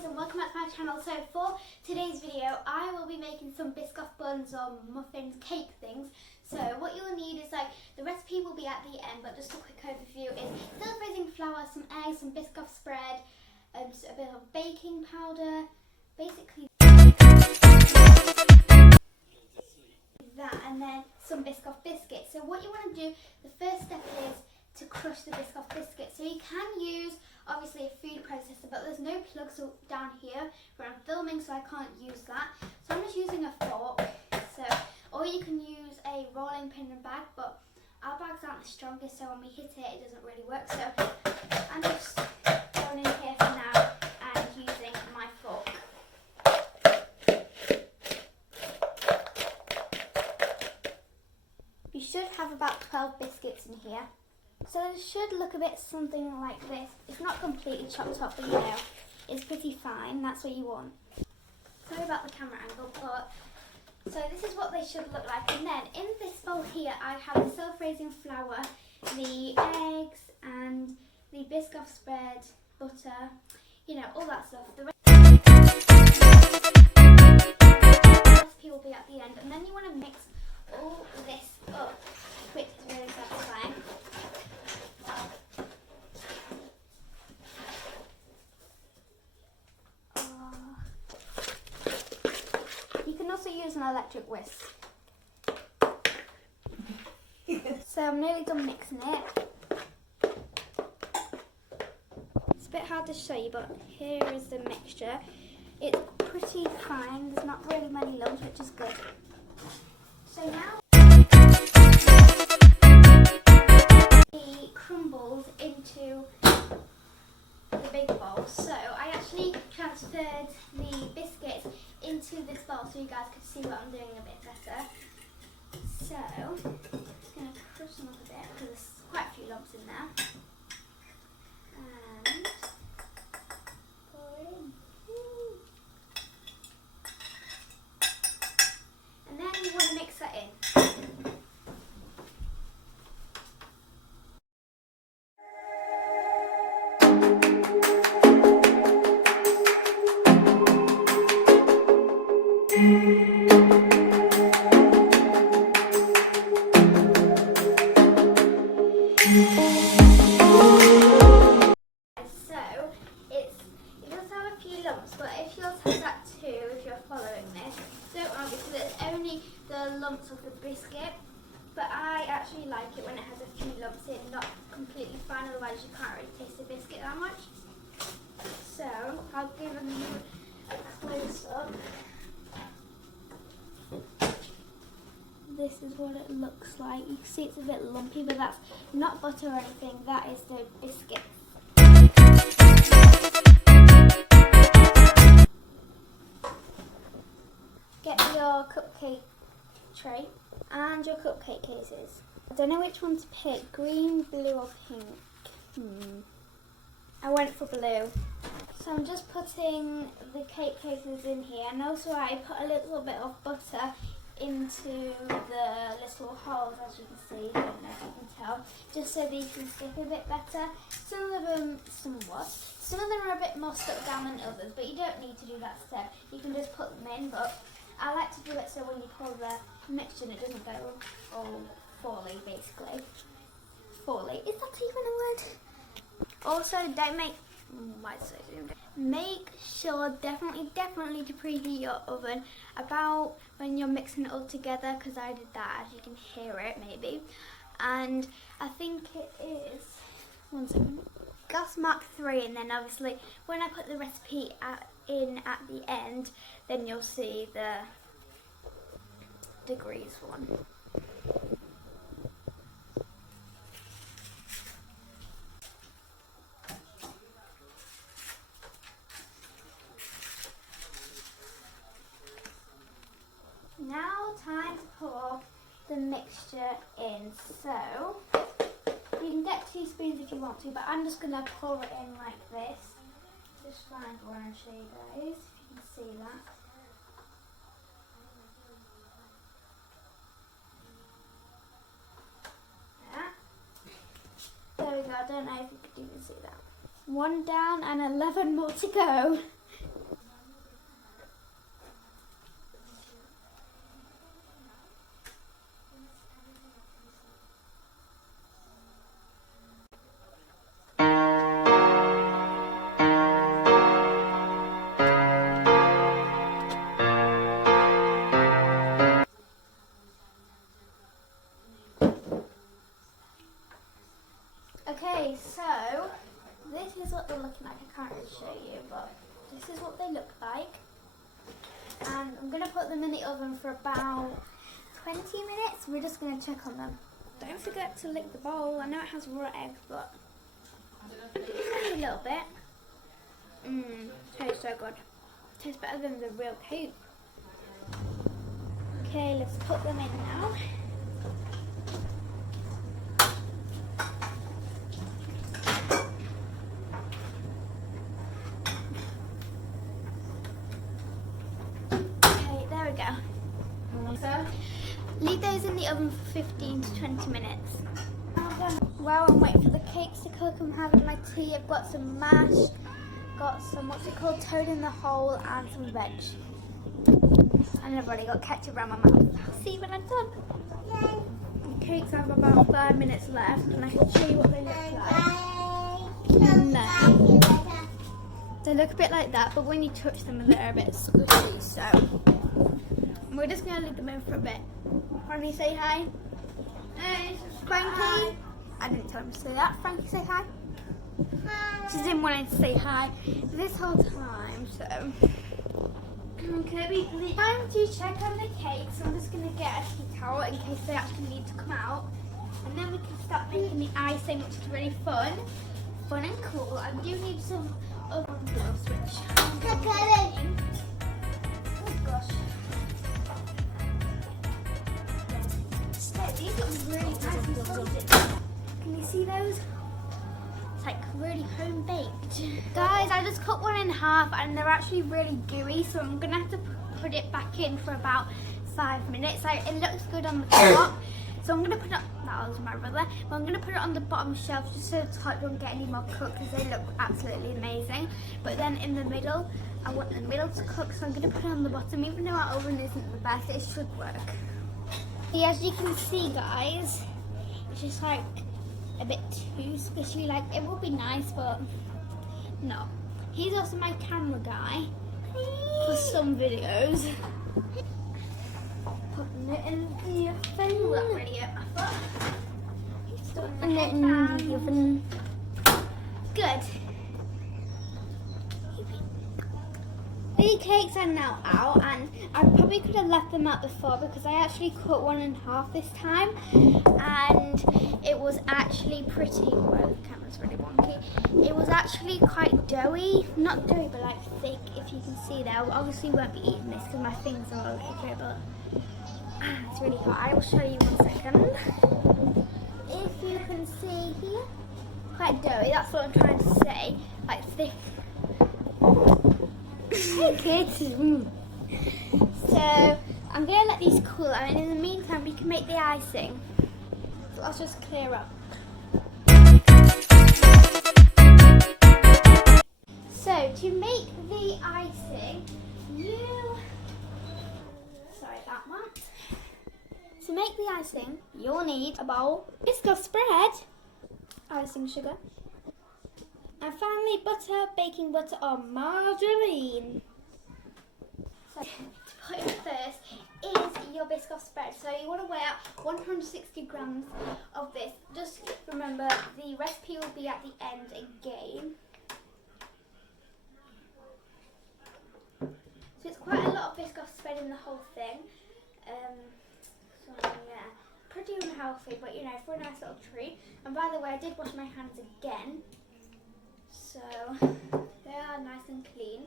guys, and welcome back to my channel. So for today's video I will be making some biscoff buns or muffins, cake things. So what you'll need is, like, the recipe will be at the end, but just a quick overview is still freezing flour, some eggs, some biscoff spread, a bit of baking powder, basically that, and then some biscoff biscuits. So what you want to do, the first step is to crush the biscoff biscuit. So you can use obviously a food processor, but there's no plugs down here where I'm filming, so I can't use that. So I'm just using a fork. So, or you can use a rolling pin and bag, but our bags aren't the strongest, so when we hit it, it doesn't really work. So I'm just going in here for now and using my fork. You should have about 12 biscuits in here. So it should look a bit something like this. It's not completely chopped up, but you know, it's pretty fine. That's what you want. Sorry about the camera angle, but so this is what they should look like. And then in this bowl here, I have the self-raising flour, the eggs, and the biscoff spread, butter, you know, all that stuff. The recipe will be at the end, and then you want to mix all this up, which is really satisfying. You can also use an electric whisk. So I'm nearly done mixing it. It's a bit hard to show you, but here is the mixture. It's pretty fine. There's not really many lumps, which is good. So now the crumbles into the big bowl. So I actually transferred the biscuits into this bowl so you guys could see what I'm doing a bit better. So I'm just going to crush them up a bit because there's quite a few lumps in there. And pour it in. And then you want to mix that in. The lumps of the biscuit, but I actually like it when it has a few lumps in, not completely fine, otherwise you can't really taste the biscuit that much. So I'll give you a close up. This is what it looks like. You can see it's a bit lumpy, but that's not butter or anything, that is the biscuit. Get your cupcake tray and your cupcake cases. I don't know which one to pick, green, blue or pink. I went for blue. So I'm just putting the cake cases in here, and also I put a little bit of butter into the little holes, as you can see. I don't know if you can tell, just so these can stick a bit better. Some of them are a bit more stuck down than others, but you don't need to do that step. You can just put them in, but I like to do it so when you pour the mixture it doesn't go all folly, basically. Folly, is that even a word? Also, don't make sure definitely to preheat your oven about when you're mixing it all together, because I did that, as you can hear it maybe. And I think it is, one second, gas mark 3, and then obviously when I put the recipe in at the end, then you'll see the degrees one. Now time to pour the mixture in. So you can get 2 spoons if you want to, but I'm just going to pour it in like this. Just find one and show you guys, if you can see that. There we go, I don't know if you could even see that. 1 down and 11 more to go. but this is what they look like. And I'm going to put them in the oven for about 20 minutes. We're just going to check on them. Don't forget to lick the bowl. I know it has raw egg, but a little bit. Tastes so good. Tastes better than the real cake. Okay, let's put them in now. Okay, there we go. Leave those in the oven for 15 to 20 minutes. While I'm waiting for the cakes to cook, I'm having my tea. I've got some mash, got some, what's it called, toad in the hole, and some veg. And I've already got ketchup around my mouth. I'll see you when I'm done. Yay. The cakes have about 5 minutes left, and I can show you what they look like. No. They look a bit like that, but when you touch them, they're a bit squishy, so we're just going to leave them in for a bit. Frankie, say hi. Hey, Frankie. Hi. I didn't tell him to say that. Frankie, say hi. Hi. She didn't want to say hi this whole time, so. Okay, time to check on the cake, so I'm just going to get a tea towel in case they actually need to come out. And then we can start making the icing, which is really fun and cool. I do need some other gloves, which I'm getting. Oh gosh. So these look really nice and salted. Can you see those? It's like really home baked. Guys, I just cut one in half and they're actually really gooey, so I'm gonna have to put it back in for about 5 minutes. It looks good on the top, so I'm gonna put it, that was my brother, but I'm gonna put it on the bottom shelf just so the top don't get any more cooked, because they look absolutely amazing. But then in the middle, I want the middle to cook, so I'm gonna put it on the bottom. Even though our oven isn't the best, it should work. As you can see, guys, it's just like a bit too squishy. Like, it would be nice, but no. He's also my camera guy for some videos. Putting it in the oven. We're not ready yet. He's still in the oven. Good. The cakes are now out, and I probably could have left them out before because I actually cut one in half this time, and it was actually pretty, well, the camera's really wonky. It was actually quite doughy, not doughy but like thick, if you can see there. I obviously won't be eating this because my fingers are all over it, but it's really hot. I will show you 1 second. If you can see here, quite doughy, that's what I'm trying to say, like thick. Hey kids! So I'm going to let these cool, and in the meantime we can make the icing. So let's just clear up. So to make the icing, To make the icing, you'll need a bowl, biscuit spread, icing sugar, and finally butter, baking butter or margarine. So to put in first is your biscoff spread. So you want to weigh out 160 grams of this. Just remember the recipe will be at the end again. So it's quite a lot of biscoff spread in the whole thing. So yeah, pretty unhealthy, but you know, for a nice little treat. And by the way, I did wash my hands again. So they are nice and clean.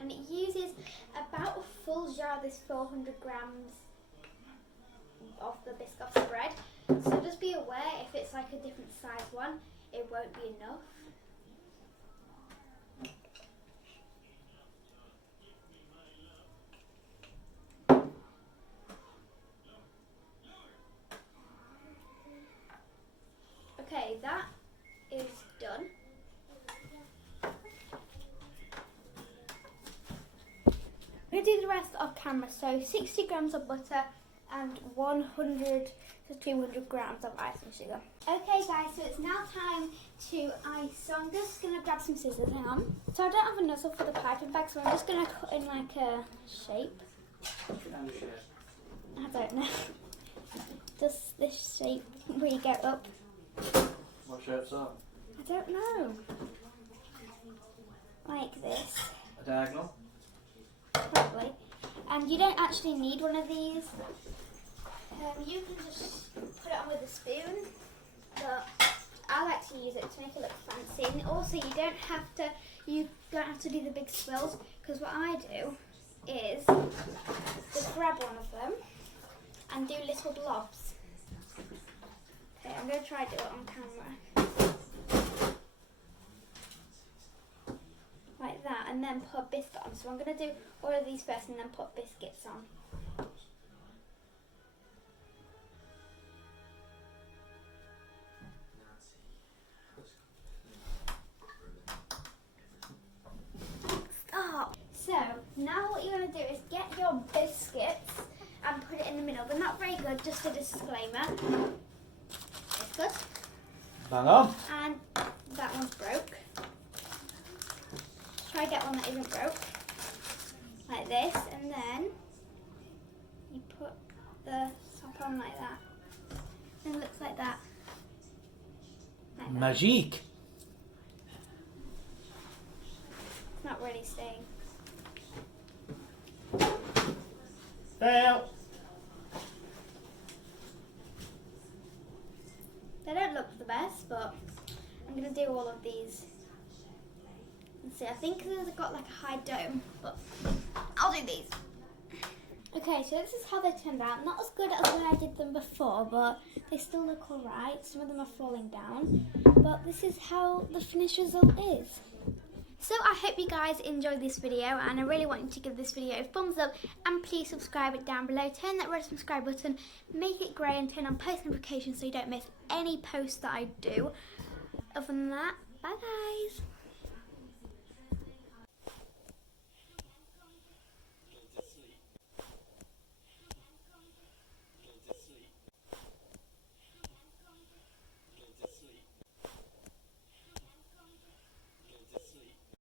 And it uses about a full jar of this 400 grams of the biscoff spread. So just be aware, if it's like a different size one, it won't be enough. Okay, that is done. I'm going to do the rest off camera. So 60 grams of butter and 100 to 200 grams of icing sugar. Okay guys, so it's now time to ice. So I'm just going to grab some scissors, hang on. So I don't have a nozzle for the piping bag, so I'm just going to cut in like a shape. I don't know. Just this shape where you get up. What shape's that? I don't know. make this. A diagonal? Probably. And you don't actually need one of these. You can just put it on with a spoon, but I like to use it to make it look fancy. And also you don't have to do the big swirls, because what I do is just grab one of them and do little blobs. Okay, I'm going to try to do it on camera. Like that, and then put biscuit on. So I'm going to do all of these first and then put biscuits on. Stop! So, now what you're going to do is get your biscuits and put it in the middle. They're not very good, just a disclaimer. It's good. Bang on. And that one's broke. Try get one that isn't broke. Like this, and then you put the top on like that. And it looks like that. Like that. Magique. It's not really staying. Fail. They don't look the best, but I'm going to do all of these. Let's see, I think they've got like a high dome, but I'll do these. Okay, so this is how they turned out. Not as good as when I did them before, but they still look alright. Some of them are falling down, but this is how the finished result is. So I hope you guys enjoyed this video, and I really want you to give this video a thumbs up, and please subscribe it down below. Turn that red subscribe button, make it grey, and turn on post notifications so you don't miss any posts that I do. Other than that, bye guys.